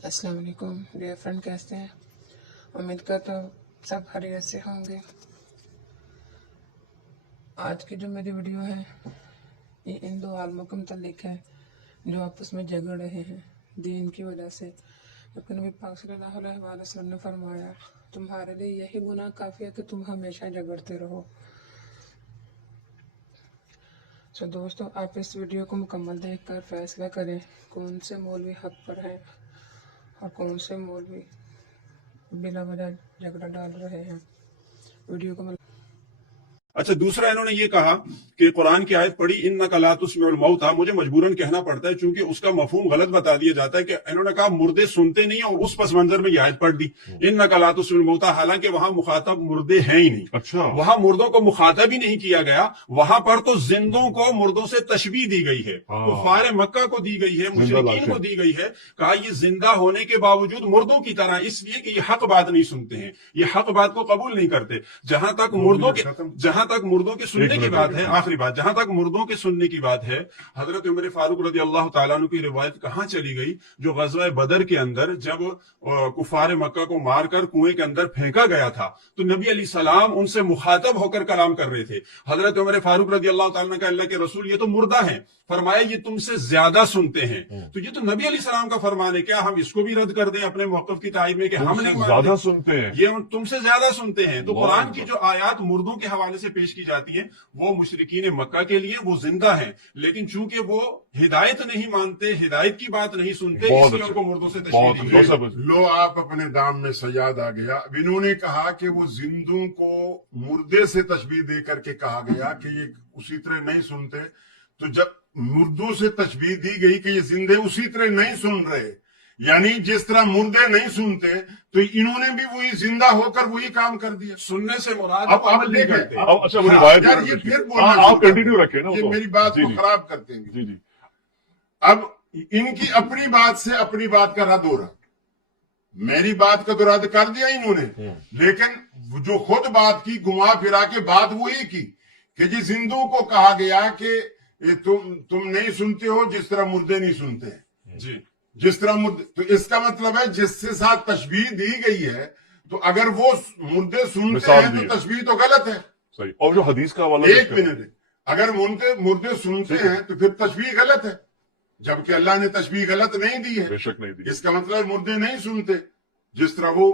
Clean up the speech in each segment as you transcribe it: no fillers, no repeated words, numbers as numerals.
अस्सलाम वालेकुम dear friend, कैसे हैं? उम्मीद करता हूँ सब खैरियत से होंगे। आज की जो मेरी वीडियो है ये इन दो आलमों के मुतालिक है जो आपस में झगड़ रहे हैं दीन की वजह से। जबकि नबी पाक सल्लल्लाहु अलैहि वसल्लम ने फरमाया, तुम्हारे लिए यही गुनाह काफ़ी है कि तुम हमेशा झगड़ते रहो। सो दोस्तों, आप इस वीडियो को मुकम्मल देखकर फैसला करें कौन से मौलवी हक पर हैं और कौन से मौलवी बिला वजह झगड़ा डाल रहे हैं। वीडियो को अच्छा, दूसरा इन्होंने ये कहा कि कुरान की आयत पढ़ी इन्नका ला तुस्मिउल मौता, मुझे मजबूरन कहना पड़ता है क्योंकि उसका मफहूम गलत बता दिया जाता है कि इन्होंने कहा मुर्दे सुनते नहीं और उस पस मंजर में ये आयत पढ़ दी इन्नका ला तुस्मिउल मौता, हालांकि वहां मुखातब मुर्दे हैं ही नहीं। अच्छा, वहां मुर्दों को मुखातब ही नहीं किया गया, वहां पर तो जिंदों को मुर्दों से तशबीह दी गई है, कुफार मक्का को दी गई है, मुशरिकीन को दी गई है। कहा ये जिंदा होने के बावजूद मुर्दों की तरह, इसलिए कि ये हक बात नहीं सुनते हैं, ये हक बात को कबूल नहीं करते। जहां तक मुर्दों के सुनने की बात है, आखिरी बात, जहां तक मुर्दों के सुनने की बात है, हजरत उमर फारूक रज़ी अल्लाह तआला अन्हु की रिवायत कहां चली गई, जो ग़ज़वा बदर के अंदर जब कुफार मक्का को मारकर कुएं के अंदर फेंका गया था तो नबी अलैहि सलाम उनसे मुखातब होकर कलाम कर रहे थे। हजरत उमर फारूक रज़ी अल्लाह तआला ने कहा, अल्लाह के रसूल ये तो मुर्दा हैं, फरमाया ये तुमसे ज्यादा सुनते हैं। तो ये तो नबी अलैहि सलाम का फरमान है, क्या हम इसको भी रद्द कर दें अपने मौक़िफ़ की तायीद में कि हम नहीं ज्यादा सुनते हैं, ये तुमसे ज्यादा सुनते हैं? तो कुरान की जो आयत मुर्दों के हवाले से पेश की जाती है वो मुशरिकीन मक्का के लिए वो जिंदा है, लेकिन चूंकि वो हिदायत नहीं मानते, हिदायत की बात नहीं सुनते, इसलिए उनको मुर्दों से तशबीह दी गई। लो आप अपने दाम में सयाद आ गया। अब इन्होंने कहा कि वो जिंदों को मुर्दे से तशबीह दे करके कहा गया कि ये उसी तरह नहीं सुनते। तो जब मुर्दों से तशबीह दी गई कि ये जिंदे उसी तरह नहीं सुन रहे, यानी जिस तरह मुर्दे नहीं सुनते, तो इन्होंने भी वही जिंदा होकर वही काम कर दिया। सुनने से मुराद अब आप देखें, अच्छा, वो रिवायत यार ये फिर आप कंटिन्यू रखें ना, ये मेरी बात को खराब करते हैं। जी जी। अब इनकी अपनी बात से अपनी बात का रद्द हो रहा, मेरी बात का तो रद्द कर दिया इन्होंने, लेकिन जो खुद बात की घुमा फिरा के बात वही की कि जी जिंदों को कहा गया कि तुम नहीं सुनते हो जिस तरह मुर्दे नहीं सुनते हैं जी, जिस तरह मुर्दे। तो इसका मतलब है जिससे साथ तशबीह दी गई है, तो अगर वो मुर्दे सुनते हैं तो तशबीह तो गलत है। सही। और जो हदीस का हवाला, एक मिनट, अगर मुर्दे सुनते हैं तो फिर तशबीह गलत है, जबकि अल्लाह ने तशबीह गलत नहीं दी है। बेशक नहीं दी। इसका मतलब मुर्दे नहीं सुनते जिस तरह वो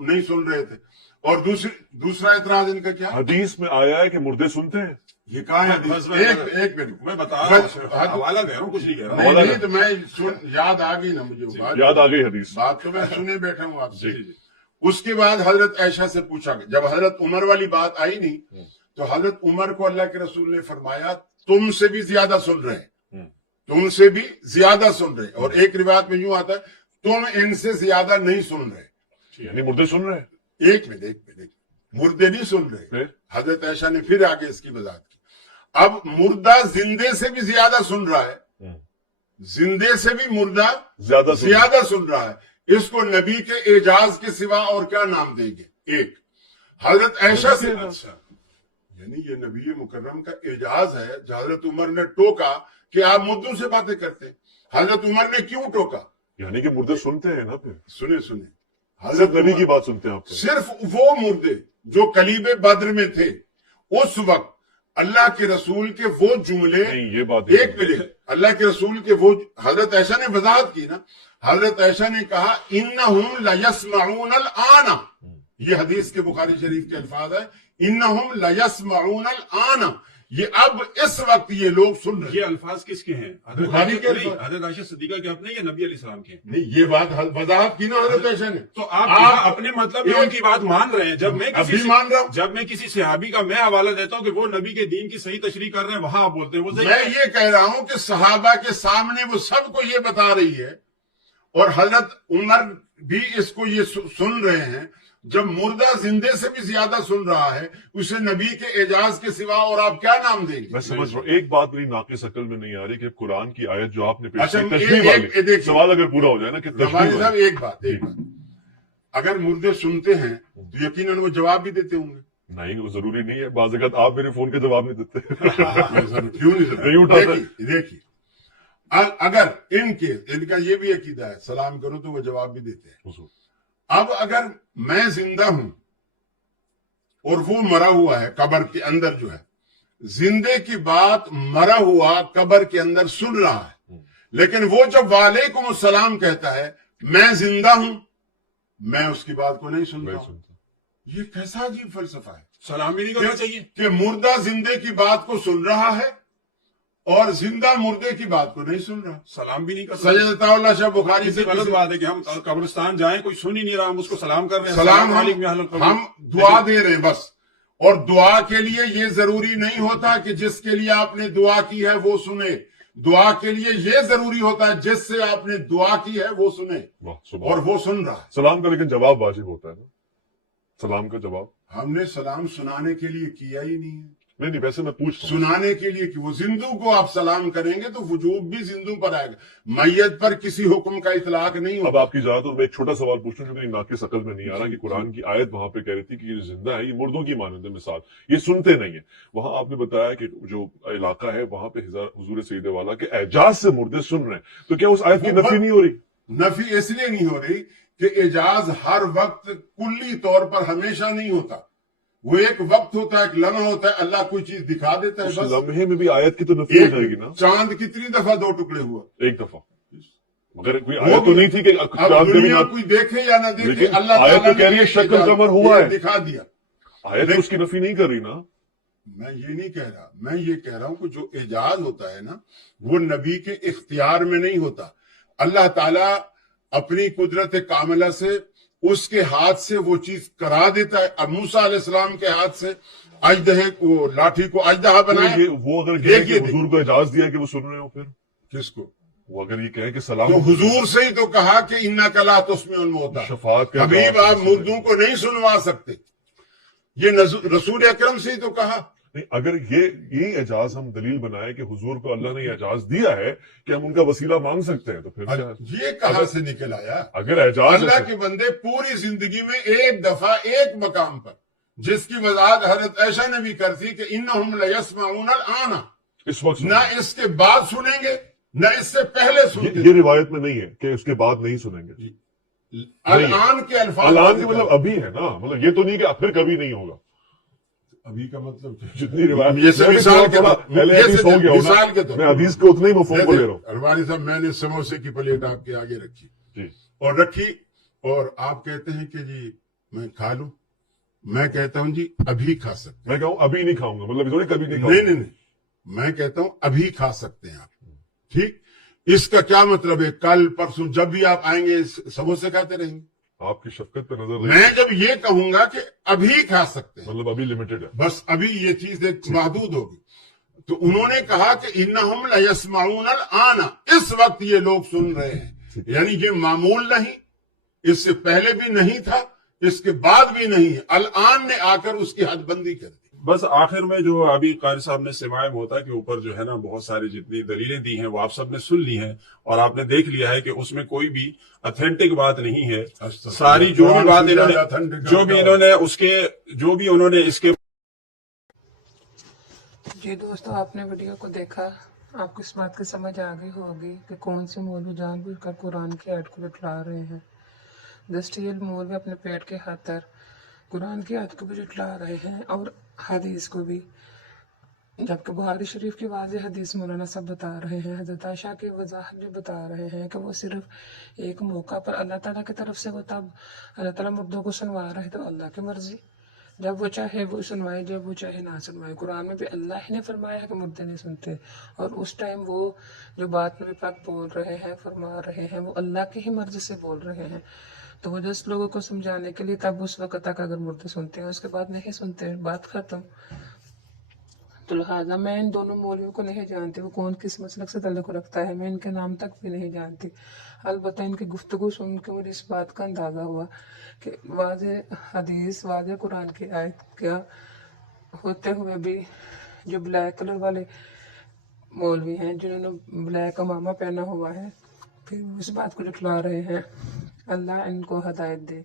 नहीं सुन रहे थे। और दूसरा इतराज इनका क्या, हदीस में आया है कि मुर्दे सुनते हैं, ये कहा है? एक मिनट, मैं बता रहा हूं, हवाला दे रहा हूं, कुछ नहीं कह रहा हूं। नहीं, तो मैं याद आ गई ना मुझे, याद आ गई हदीस, बात तो मैं सुने बैठा हूँ आपसे। उसके बाद हजरत ऐशा से पूछा, जब हजरत उमर वाली बात आई नहीं, तो हजरत उमर को अल्लाह के रसूल ने फरमाया तुमसे भी ज्यादा सुन रहे हैं, तुमसे भी ज्यादा सुन रहे। और एक रिवायत में यूं आता है तुम इनसे ज्यादा नहीं सुन रहे, यानी मुर्दे सुन रहे हैं। एक मिनट, मुर्दे नहीं सुन रहे। हजरत ऐशा ने फिर आगे इसकी वजाहत की, अब मुर्दा जिंदे से भी ज्यादा सुन रहा है, जिंदे से भी मुर्दा ज्यादा सुन रहा है। इसको नबी के एजाज के सिवा और क्या नाम देंगे? एक हजरत ऐशा से, यानी ये नबी मुकर्रम का एजाज है। हजरत उमर ने टोका कि आप मुर्दों से बातें करते हैं। हजरत उमर ने क्यों टोका? यानी कि मुर्दे सुनते हैं ना। फिर सुने, हजरत नबी की बात सुनते हैं आप? सिर्फ वो मुर्दे जो कलीबे बद्र में थे, उस वक्त अल्लाह के रसूल के वो जुमले, ये बात एक मिनट, अल्लाह के रसूल के वो, हजरत ऐशा ने वजाहत की ना, हजरत ऐशा ने कहा इन्नहुम लयस्मऊनल आना, ये हदीस के बुखारी शरीफ के अल्फाज है, इन्नहुम लयस्मऊनल आना, ये अब इस वक्त ये लोग सुन रहे। ये अल्फाज किसके हैं? बुखारी के, हजरत आयशा सिद्दीका के अपने या नबी अलैहि सलाम के? नहीं, ये बात वजाहत की ना हजरत ऐशा ने। तो आप अपने मतलब में उनकी बात मान रहे हैं। जब मैं किसी सहाबी का मैं हवाला देता हूं कि वो नबी के दीन की सही तशरीह कर रहे हैं, वहां आप बोलते हैं वो सही। मैं ये कह रहा हूं कि सहाबा के सामने वो सबको ये बता रही है, और हजरत उमर भी इसको ये सुन रहे हैं। जब मुर्दा जिंदे से भी ज्यादा सुन रहा है, उसे नबी के एजाज के सिवा और आप क्या नाम देंगे? मैं समझ रहा हूँ। एक बात मेरी नाक़िस अकल में नहीं आ रही कि कुरान की आयत जो आपने पेश अच्छा, की, सवाल अगर पूरा हो जाए ना कि साहब एक बात, अगर मुर्दे सुनते हैं तो यकीनन वो जवाब भी देते होंगे। नहीं, वो जरूरी नहीं है। बाज़ आप मेरे फोन के जवाब नहीं देते। क्यों नहीं उठाते? देखिए, अगर इनका ये भी अकीदा है, सलाम करो तो वो जवाब भी देते हैं। हुजूर। अब अगर मैं जिंदा हूं और वो मरा हुआ है कब्र के अंदर जो है, जिंदे की बात मरा हुआ कब्र के अंदर सुन रहा है, लेकिन वो जब वालेकुम सलाम कहता है, मैं जिंदा हूं, मैं उसकी बात को नहीं सुनता हूं। ये कैसा अजीब फलसफा है। सलाम भी नहीं करना चाहिए कि मुर्दा जिंदे की बात को सुन रहा है और जिंदा मुर्दे की बात को नहीं सुन रहा। सलाम भी नहीं कर सैयद अताउल्लाह शाह बुखारी से गलत बात है कि हम कब्रिस्तान जाएं, कोई सुन ही नहीं रहा, हम उसको सलाम कर रहे हैं, सलाम अलैकुम या अहलल कब्र। हम दुआ दे रहे हैं बस। और दुआ के लिए ये जरूरी नहीं होता कि जिसके लिए आपने दुआ की है वो सुने। दुआ के लिए ये जरूरी होता है जिससे आपने दुआ की है वो सुने, वाह, सुभान। और वो सुन रहा है। सलाम का लेकिन जवाब वाजिब होता है ना, सलाम का जवाब। हमने सलाम सुनाने के लिए किया ही नहीं है। नहीं नहीं, वैसे मैं पूछ रहा हूं। सुनाने के लिए कि वो जिंदू को आप सलाम करेंगे तो वजूब भी जिंदू पर आएगा, मैयत पर किसी हुक्म का इतलाक नहीं अब होगा। आपकी इजाजत हो, मैं एक छोटा सवाल पूछूं जो मेरी नाक़िस अकल में नहीं आ रहा, कि कुरान की आयत वहां पे कह रही थी कि ये जिंदा है, ये मुर्दों की मानंद है मिसाल, ये सुनते नहीं है। वहां आपने बताया कि जो इलाका है वहां पे हुजूर सईद वाला के एजाज से मुर्दे सुन रहे हैं, तो क्या उस आयत की नफी नहीं हो रही? नफी इसलिए नहीं हो रही कि एजाज हर वक्त कुल्ली तौर पर हमेशा नहीं होता। वो एक वक्त होता है, एक लम्हा होता है, अल्लाह कोई चीज दिखा देता है उस बस। लम्हे में भी आयत की तो नफी हो जाएगी ना। चांद कितनी दफा दो टुकड़े हुआ? एक दफा। मगर कोई आयत तो नहीं थी कि अब चांद कभी दुनिया ना, कोई देखे या ना देखे, लेकिन अल्लाह आयत ताला तो कह रही है ने शक्ल कमर हुआ है, दिखा दिया। आयत तो उसकी नफी नहीं कर रही ना। मैं ये नहीं कह रहा, मैं ये कह रहा हूं कि जो एजाज होता है ना, वो नबी के इख्तियार में नहीं होता। अल्लाह ताला अपनी कुदरत कामिला से उसके हाथ से वो चीज करा देता है। अब मूसा अलैहिस्सलाम के हाथ से अजदहे को, लाठी को अजदहा बनाया। वो अगर कहे कि हुजूर को एजाज दिया कि वो सुन रहे हो, फिर किसको? वो अगर ये कहे कि सलाम, तो हुजूर से ही तो कहा कि इन्ना कला तुस्मिउल मौता, शफाअत का हबीब जवाब आप मुर्दों को नहीं सुनवा सकते। ये रसूल अकरम से ही तो कहा। नहीं, अगर ये एजाज हम दलील बनाए कि हुजूर को अल्लाह ने एजाज दिया है कि हम उनका वसीला मांग सकते हैं, तो फिर क्या? ये कहां से निकल आया? अगर एजाज अल्लाह के बंदे पूरी जिंदगी में एक दफा एक मकाम पर, जिसकी वजाहत हजरत ऐशा ने भी कर दी कि इन्नहुम लयस्माऊनल आना, इस वक्त ना इसके बाद सुनेंगे ना इससे पहले सुनते। ये रिवायत में नहीं है कि उसके बाद नहीं सुनेंगे। अल-आन के अल्फाज, अलान के मतलब अभी है ना, मतलब ये तो नहीं कि फिर कभी नहीं होगा। अभी का मतलब जितनी रिवायत, ये सब मिसाल के तौर पहले हदीस हो गया मिसाल होना, के तौर मैं हदीस के उतने ही मफहूम को ले रहा हूँ। अरवानी साहब, मैंने समोसे की प्लेट आपके आगे रखी जी, और रखी, और आप कहते हैं कि जी मैं खा लूं। मैं कहता हूं जी अभी खा सकते मैं कहूँ अभी नहीं खाऊंगा, मतलब थोड़ी कभी नहीं हैं। खाऊंगा। नहीं, मैं कहता हूं अभी खा सकते हैं आप। ठीक, इसका क्या मतलब है? कल परसों जब भी आप आएंगे समोसे खाते रहेंगे। आपकी शफकत पे नजर रही, मैं जब ये कहूंगा कि अभी खा सकते हैं, मतलब अभी लिमिटेड है। बस अभी ये चीज एक महदूद होगी। तो उन्होंने कहा कि इन्नहुम लयस्माऊनल आना, इस वक्त ये लोग सुन रहे हैं, यानी ये मामूल नहीं, इससे पहले भी नहीं था, इसके बाद भी नहीं है। अल-आन ने आकर उसकी हदबंदी कर दी। बस आखिर में जो अभी कारी साहब ने सिवाय मोहता के ऊपर जो है ना बहुत सारी जितनी दलीलें दी हैं वो आप सबने सुन ली हैं, और आपने देख लिया है कि उसमें कोई भी ऑथेंटिक बात नहीं है। सारी जो भी बात इन्होंने जो भी उन्होंने इसके। जी दोस्तों, आपने वीडियो को देखा, आपको इस बात की समझ आ गई होगी कि कौन से मौलवी जानबूझकर कुरान की आयत को झुठला रहे हैं। दस्तियल मौलवी अपने पेट के खातर कुरान की आयत को भी झुठला रहे हैं और हदीस को भी, जबकि बुखारी शरीफ की वाज़ेह हदीस मौलाना सब बता रहे हैं। हज़रत आयशा की वजाहत भी बता रहे हैं कि वो सिर्फ एक मौका पर अल्लाह ताला की तरफ से वो, तब अल्लाह ताला मुर्दों को सुनवा रहे तो अल्लाह की मर्जी, जब वो चाहे वो सुनवाए, जब वो चाहे ना सुनवाए। कुरान में भी अल्लाह ही ने फरमाया कि मुर्दे नहीं सुनते, और उस टाइम वो जो बात नबी पाक बोल रहे हैं, फरमा रहे हैं, वो अल्लाह की ही मर्जी से बोल रहे हैं। तो वो जस्ट लोगों को समझाने के लिए तब उस वक्त तक अगर मुर्दे सुनते हैं, उसके बाद नहीं सुनते, बात खत्म। तो लिहाजा मैं इन दोनों मौलवियों को नहीं जानती, वो कौन किस मसलक से ताल्लुक़ रखता है, मैं इनके नाम तक भी नहीं जानती। अलबत्ता इनकी गुफ्तगू सुन के मुझे इस बात का अंदाज़ा हुआ कि वाज़ेह हदीस, वाज़ेह कुरान की आयत क्या होते हुए भी जो ब्लैक कलर वाले मौलवी हैं, जिन्होंने ब्लैक अमामा पहना हुआ है, फिर इस बात को झुठला रहे हैं। अल्लाह इनको हदायत दे।